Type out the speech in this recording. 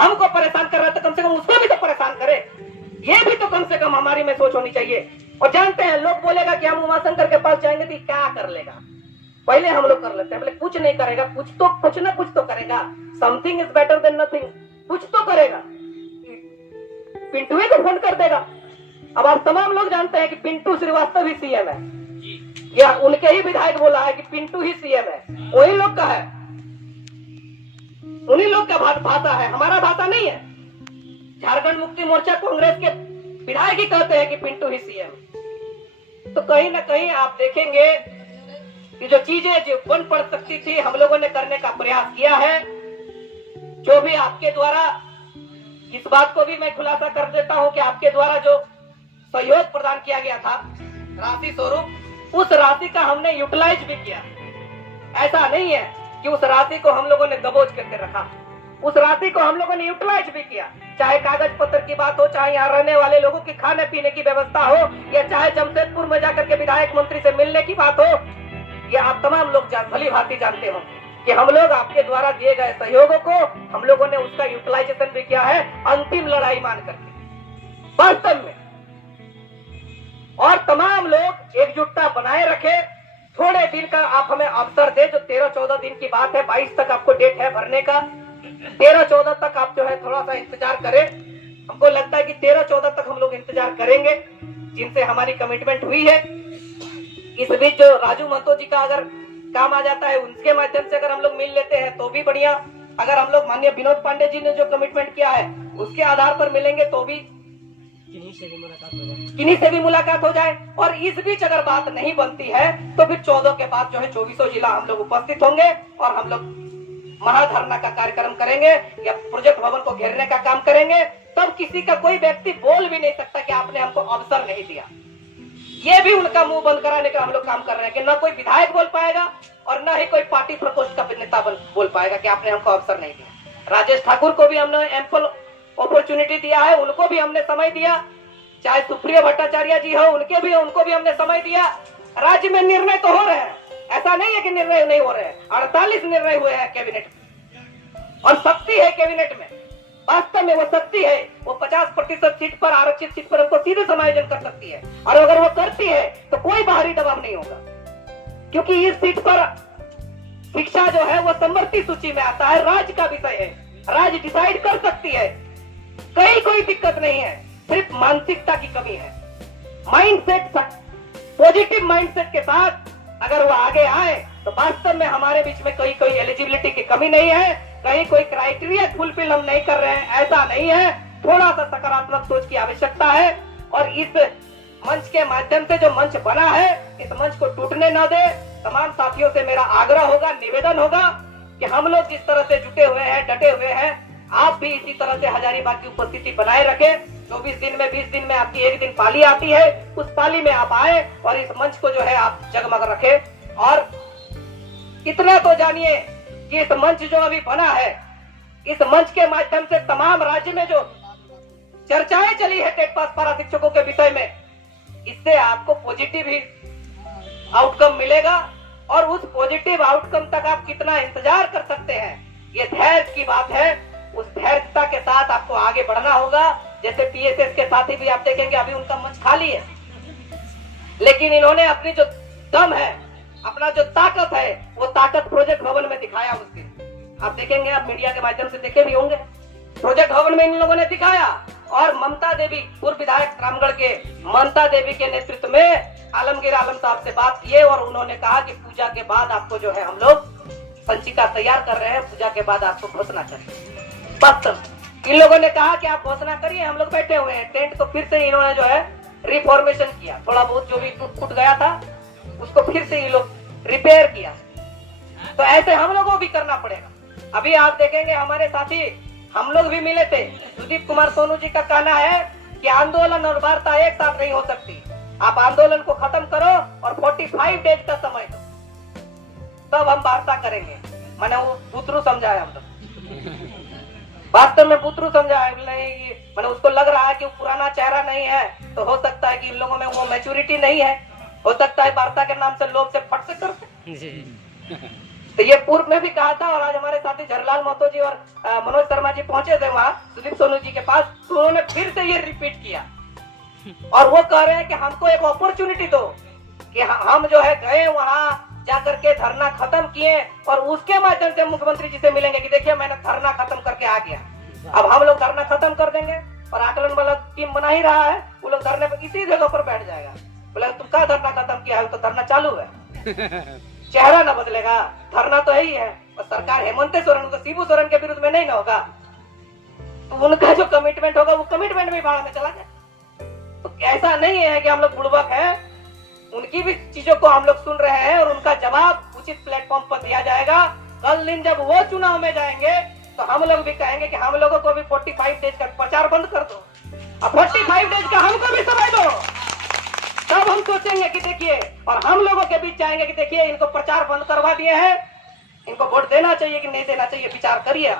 हमको परेशान कर रहा है तो कम से कम उसको भी तो परेशान करे। ये भी तो कम से कम हमारी में सोच होनी चाहिए। और जानते हैं लोग बोलेगा कि हम उमाशंकर के पास जाएंगे तो क्या कर लेगा, पहले हम लोग कर लेते हैं। बोले कुछ नहीं करेगा, कुछ ना कुछ तो करेगा। Something is better than nothing, कुछ तो करेगा। पिंटू को फोन कर देगा। अब आप तमाम लोग जानते हैं कि पिंटू श्रीवास्तव ही सीएम है, या उनके ही विधायक बोला है कि पिंटू ही सीएम है, वही लोग का है, उन्हीं लोग का भाषा है, हमारा भाषा नहीं है। झारखंड मुक्ति मोर्चा कांग्रेस के विधायक ही कहते हैं कि पिंटू ही सीएम। तो कहीं ना कहीं आप देखेंगे कि जो चीजें जो बन पड़ सकती थी हम लोगों ने करने का प्रयास किया है। जो भी आपके द्वारा, इस बात को भी मैं खुलासा कर देता हूं कि आपके द्वारा जो सहयोग प्रदान किया गया था राशि स्वरूप, उस राशि का हमने यूटिलाइज भी किया। ऐसा नहीं है कि उस राशि को हम लोगों ने दबोच करके रखा, उस राशि को हम लोगों ने यूटिलाइज भी किया। चाहे कागज पत्र की बात हो, चाहे यहाँ रहने वाले लोगों की खाने पीने की व्यवस्था हो, या चाहे जमशेदपुर में जाकर के विधायक मंत्री से मिलने की बात हो, ये आप तमाम लोग भली भांति जानते हो कि हम लोग आपके द्वारा दिए गए सहयोगों को हम लोगों ने उसका यूटिलाइजेशन भी किया है, अंतिम लड़ाई मान करके वास्तव में। और तमाम लोग एकजुटता बनाए रखे। थोड़े दिन का आप हमें अवसर दे, जो 13-14 दिन की बात है, 22 तक आपको डेट है भरने का। 13-14 तक आप जो है थोड़ा सा इंतजार करें। हमको लगता है कि 13-14 तक हम लोग इंतजार करेंगे, जिनसे हमारी कमिटमेंट हुई है। इस बीच जो राजू महतो जी का अगर काम आ जाता है, उनके माध्यम से अगर हम लोग मिल लेते हैं तो भी बढ़िया। अगर हम लोग माननीय विनोद पांडे जी ने जो कमिटमेंट किया है उसके आधार पर मिलेंगे तो भी किन्हीं से भी मुलाकात हो जाए। और इस बीच अगर बात नहीं बनती है तो फिर 14 के बाद जो है 24 जिला हम लोग उपस्थित होंगे और हम लोग महाधरना का कार्यक्रम करेंगे या प्रोजेक्ट भवन को घेरने का काम करेंगे। तब किसी का कोई व्यक्ति बोल भी नहीं सकता कि आपने हमको अवसर नहीं दिया। ये भी उनका मुंह बंद कराने का हम लोग काम कर रहे हैं कि न कोई विधायक बोल पाएगा और न ही कोई पार्टी प्रकोष्ठ का नेता बोल पाएगा कि आपने हमको अवसर नहीं दिया। राजेश ठाकुर को भी हमने एम्पल अपॉर्चुनिटी दिया है, उनको भी हमने समय दिया। चाहे सुप्रिया भट्टाचार्य जी हो, उनको भी हमने समय दिया। राज्य में निर्णय तो हो रहे हैं, ऐसा नहीं है कि निर्णय नहीं हो रहे हैं। 48 निर्णय हुए हैं कैबिनेट में और शक्ति है कैबिनेट में, वास्तव में वो शक्ति है। वो 50% सीट पर, आरक्षित सीट पर हमको सीधे समायोजन कर सकती है। और अगर वो करती है तो कोई बाहरी दबाव नहीं होगा, क्योंकि इस सीट पर शिक्षा जो है वो समवर्ती सूची में आता है, राज्य का विषय है, राज्य डिसाइड कर सकती है। कहीं कोई दिक्कत नहीं है, सिर्फ मानसिकता की कमी है। माइंडसेट, पॉजिटिव माइंडसेट के साथ अगर वो आगे आए तो वास्तव में हमारे बीच में कोई एलिजिबिलिटी की कमी नहीं है, कहीं कोई क्राइटेरिया फुलफिल हम नहीं कर रहे हैं, ऐसा नहीं है। थोड़ा सा सकारात्मक सोच की आवश्यकता है। और इस मंच के माध्यम से जो मंच बना है, इस मंच को टूटने न दे। तमाम साथियों से मेरा आग्रह होगा, निवेदन होगा कि हम लोग जिस तरह से जुटे हुए हैं, डटे हुए हैं, आप भी इसी तरह से हजारीबाग की उपस्थिति बनाए रखें। 24 दिन में, 20 दिन में आपकी एक दिन पाली आती है, उस पाली में आप आए और इस मंच को जो है आप जगमग रखें। और इतना तो जानिए कि इस मंच जो अभी बना है, इस मंच के माध्यम से तमाम राज्य में जो चर्चाएं चली है टेट पास पारा शिक्षकों के विषय में, इससे आपको पॉजिटिव ही आउटकम मिलेगा। और उस पॉजिटिव आउटकम तक आप कितना इंतजार कर सकते हैं, ये धैर्य की बात है। उस धैर्यता के साथ आपको आगे बढ़ना होगा। जैसे पीएसएस के साथी भी आप देखेंगे अभी उनका मंच खाली है, लेकिन इन्होंने अपनी जो दम है, अपना जो ताकत है, वो ताकत प्रोजेक्ट भवन में दिखाया उस दिन। आप देखेंगे, आप मीडिया के माध्यम से देखे भी होंगे, प्रोजेक्ट भवन में इन लोगों ने दिखाया। और ममता देवी, पूर्व विधायक रामगढ़ के ममता देवी के नेतृत्व में आलमगीर आलम साहब से बात किए और उन्होंने कहा कि पूजा के बाद आपको जो है हम लोग संचिका तैयार कर रहे हैं, पूजा के बाद आपको घोषणा करें। इन लोगों ने कहा कि आप घोषणा करिए, हम लोग बैठे हुए हैं। टेंट को फिर से इन्होंने जो है रिफॉर्मेशन किया, थोड़ा बहुत जो भी टूट फूट गया था उसको फिर से ये लोग रिपेयर किया। तो ऐसे हम लोगों को भी करना पड़ेगा। अभी आप देखेंगे हमारे साथी, हम लोग भी मिले थे। सुदीप कुमार सोनू जी का कहना है कि आंदोलन और वार्ता एक साथ नहीं हो सकती। आप आंदोलन को खत्म करो और 45 डेज का समय दो, तब हम वार्ता करेंगे। मैंने वो बुतरू समझाया, हम लोग वास्तव में बुतरू समझाया नहीं। मैंने उसको लग रहा है कि वो पुराना चेहरा नहीं है, तो हो सकता है कि इन लोगों में वो मैच्योरिटी नहीं है, हो सकता है वार्ता के नाम से लोग से फट से करते। तो ये पूर्व में भी कहा था, और आज हमारे साथी झरलाल महतो जी और मनोज शर्मा जी पहुंचे थे वहां सुदीप सोनू जी के पास, तो उन्होंने फिर से ये रिपीट किया और वो कह रहे हैं कि हमको एक अपॉर्चुनिटी दो कि हम जो है गए वहां जाकर के धरना खत्म किए और उसके माध्यम से मुख्यमंत्री जी से मिलेंगे कि देखिए मैंने धरना खत्म करके आ गया। अब हम लोग धरना खत्म कर देंगे और आकलन वाला टीम बना ही रहा है, वो लोग धरने पर इसी जगह पर बैठ जाएगा। बोले तुम क्या धरना खत्म किया है, तो धरना चालू है। चेहरा ना बदलेगा, धरना तो यही है। और सरकार हेमंत सोरेन तो शिबू सोरेन के विरुद्ध में नहीं ना होगा, तो उनका जो कमिटमेंट होगा वो कमिटमेंट भी भाड़ में चला जाए। तो ऐसा नहीं है कि हम लोग बुड़बक है, उनकी भी चीजों को हम लोग सुन रहे हैं और उनका जवाब उचित प्लेटफॉर्म पर दिया जाएगा। कल दिन जब वो चुनाव में जाएंगे तो हम लोग भी कहेंगे कि हम लोगों को भी 45 डेज का प्रचार बंद कर दो, अब 45 डेज का हमको भी समय दो, तब हम सोचेंगे कि देखिए, और हम लोगों के बीच चाहेंगे कि देखिए इनको प्रचार बंद करवा दिए हैं, इनको वोट देना चाहिए कि नहीं देना चाहिए, विचार करिए।